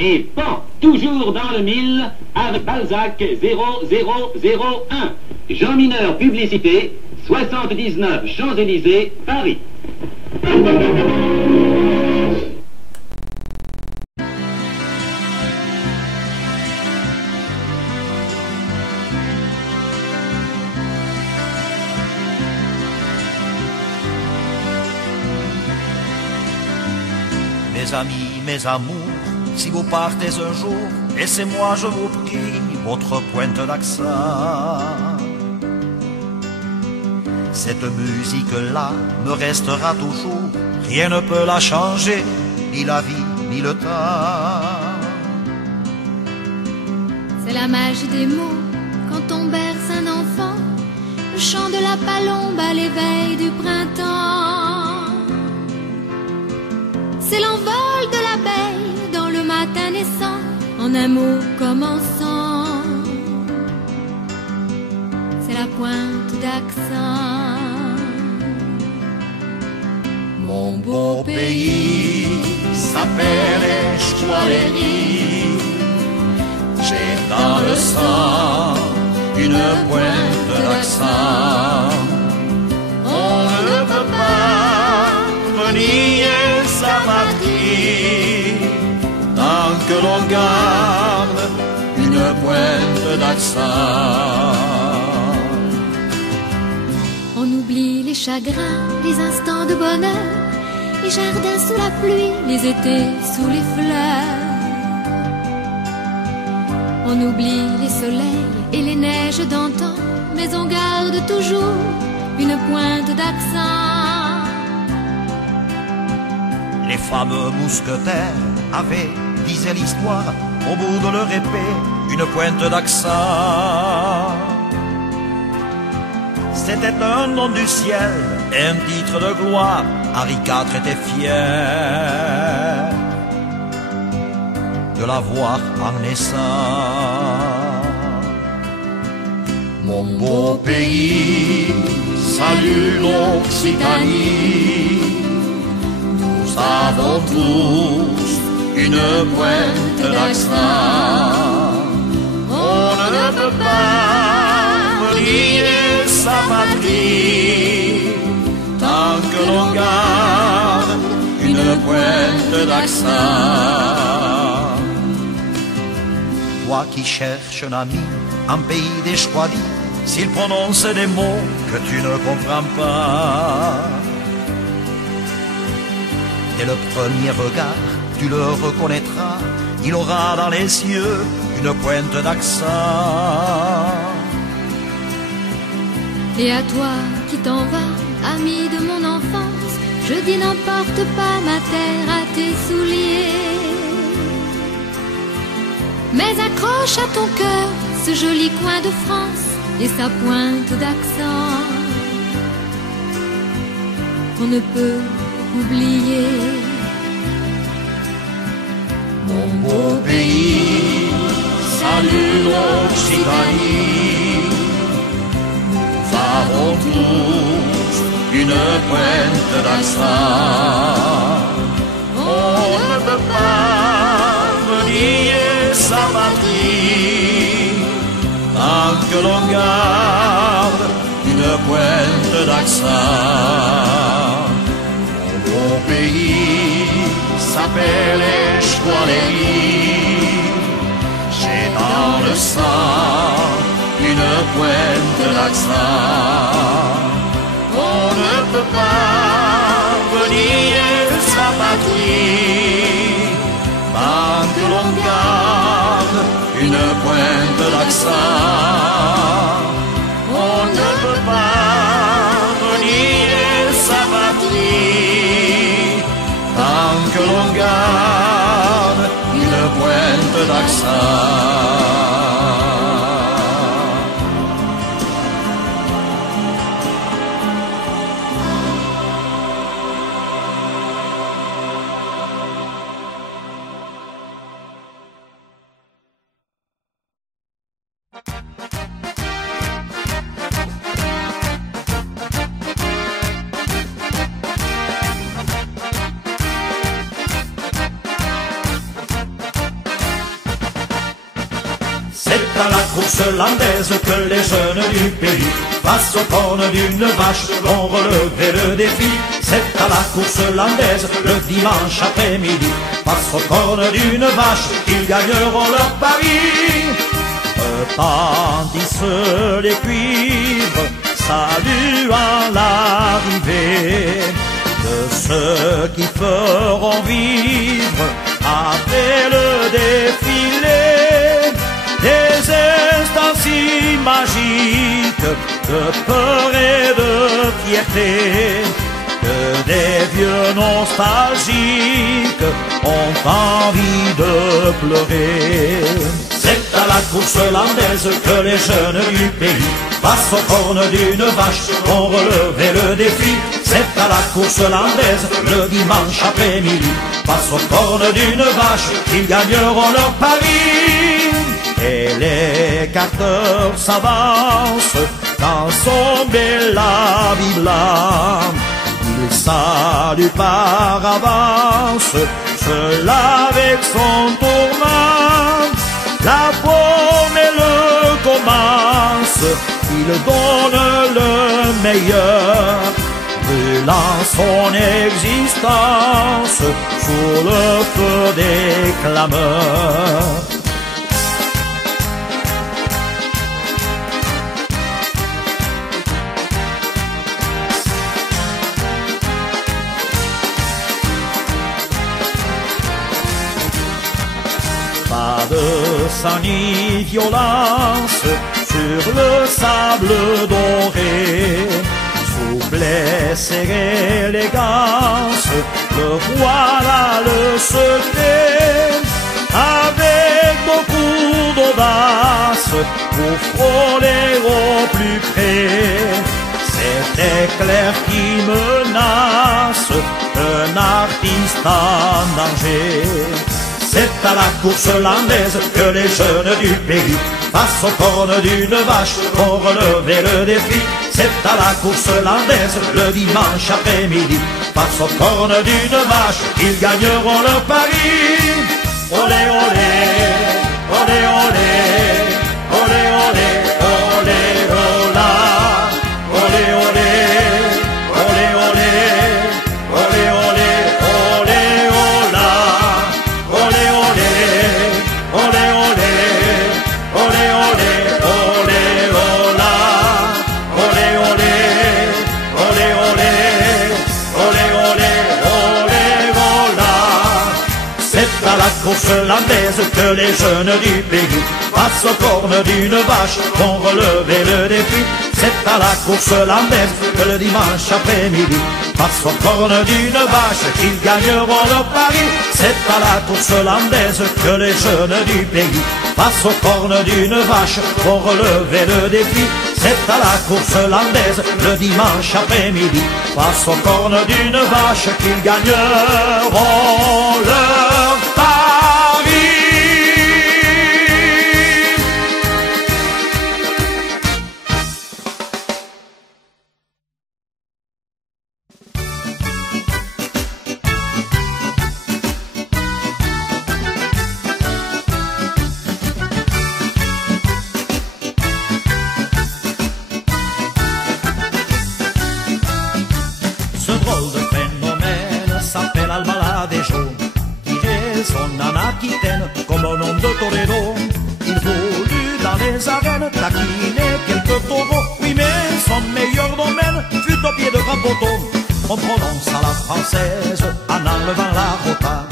Et pan, toujours dans le mille, avec Balzac 0001. Jean Mineur, publicité, 79 Champs-Élysées, Paris. Mes amis, mes amours, si vous partez un jour, laissez-moi, je vous prie, votre pointe d'accent. Cette musique-là me restera toujours, rien ne peut la changer, ni la vie, ni le temps. C'est la magie des mots, quand on berce un enfant, le chant de la palombe à l'éveil du printemps. C'est l'envol de l'abeille dans le matin naissant, en un mot commençant. C'est la pointe d'accent. Mon beau pays s'appelle Esqualéry. J'ai dans le sang une pointe d'accent. On ne peut pas renier sa patrie tant que l'on garde une pointe d'accent. On oublie les chagrins, les instants de bonheur, les jardins sous la pluie, les étés sous les fleurs. On oublie les soleils et les neiges d'antan, mais on garde toujours une pointe d'accent. Les fameux mousquetaires avaient, disait l'histoire, au bout de leur épée, une pointe d'accent. C'était un nom du ciel, un titre de gloire, Henri IV était fier de l'avoir en naissant. Mon beau pays, salut l'Occitanie. Nous avons tous une pointe d'accent. On ne peut pas renier sa patrie tant que l'on garde une pointe d'accent. Toi qui cherches un ami en pays des choisis, s'il prononce des mots que tu ne comprends pas, dès le premier regard, tu le reconnaîtras, il aura dans les yeux une pointe d'accent. Et à toi qui t'en vas, ami de mon enfance, je dis n'emporte pas ma terre à tes souliers, mais accroche à ton cœur ce joli coin de France et sa pointe d'accent qu'on ne peut oublier. Mon beau pays, salut l'Occitanie. Nous avons tous une pointe d'accent. On ne peut pas renier sa patrie tant que l'on garde une pointe d'accent. Mon beau pays s'appelle Esqualéry. J'ai dans le sang une pointe d'accent. On ne peut pas renier sa patrie tant que l'on garde une pointe d'accent. On ne peut pas renier sa patrie tant que l'on garde une pointe d'accent. à la course landaise que les jeunes du pays, face aux cornes d'une vache, vont relever le défi. C'est à la course landaise, le dimanche après-midi, face aux cornes d'une vache, qu'ils gagneront leur pari. Retentissent les cuivres, saluant l'arrivée de ceux qui feront vivre après le défilé des instants si magiques de peur et de fierté que des vieux nostalgiques ont envie de pleurer. C'est à la course landaise que les jeunes du pays, face aux cornes d'une vache, vont relever le défi. C'est à la course landaise, le dimanche après-midi, face aux cornes d'une vache, qu'ils gagneront leur pari. Et les carteurs s'avancent dans son bel habit blanc. Ils saluent par avance, cela avec son tourment. La promesse commence, il donne le meilleur, brûlant son existence sous le feu des clameurs. Pas de sang ni violence sur le sable doré, souplesse et élégance, le voilà le secret. Avec beaucoup d'audace pour frôler au plus près cet éclair qui menace un artiste en danger. C'est à la course landaise que les jeunes du pays, face aux cornes d'une vache, vont relever le défi. C'est à la course landaise, le dimanche après-midi, face aux cornes d'une vache, ils gagneront leur pari. Olé, olé, olé, olé, olé, olé, olé, ola, olé, olé, olé, olé, olé, olé, olé, ola, olé, olé, olé, olé, olé, olé, olé, ola, olé, olé, olé, olé, olé, olé, olé, ola. C'est à la course landaise que les jeunes du pays, face aux cornes d'une vache, vont relever le défi. C'est à la course landaise que le dimanche après-midi, face aux cornes d'une vache, qu'ils gagneront leur pari. C'est à la course landaise que les jeunes du pays, face aux cornes d'une vache, vont relever le défi. C'est à la course landaise, le dimanche après-midi, face aux cornes d'une vache, qu'ils gagneront leur pari. Ce drôle de phénomène s'appelle Albala des Jaunes, qui résonne en Aquitaine comme au nom de Toledo. Il voulut dans les arènes taquiner quelques taureaux, oui mais son meilleur domaine fut au pied de grands poteaux. On prononce à la française en enlevant la rota,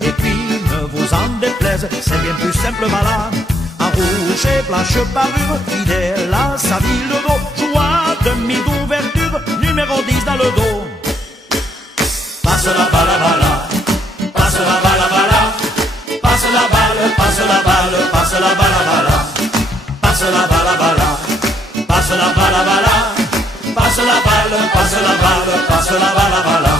et puis ne vous en déplaise, c'est bien plus simple malade. En rouge et blanche parure, fidèle à sa ville d'eau, joue à demi d'ouverture, numéro 10 dans le dos. Passe la balle, passe la balle, passe la balle, passe la balle, passe la balle, passe la balle, passe la balle, passe la balle, passe la balle, passe la balle.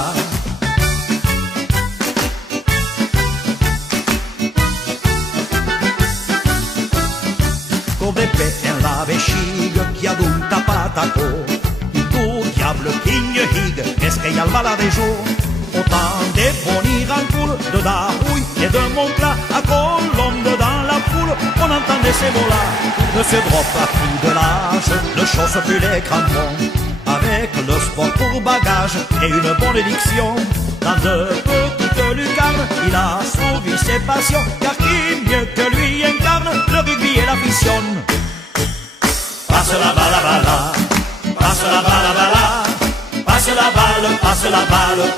Come in la vesciga chi ad un tapataco, tu diable king hig, qu'est-ce qu'il y a le balade des jours? Autant des bonnies en coule, de Darouille et de Montclat, à Colombe dans la foule, on entendait et ces mots-là ne se drop à plus de l'âge, ne chausse plus les crampons. Avec le sport pour bagage et une bonne diction, dans de petites lucarnes, il a sauvé ses passions, car qui mieux que lui incarne le rugby et la fission. Passe la balle, passe la balle, passe la balle, passe la balle.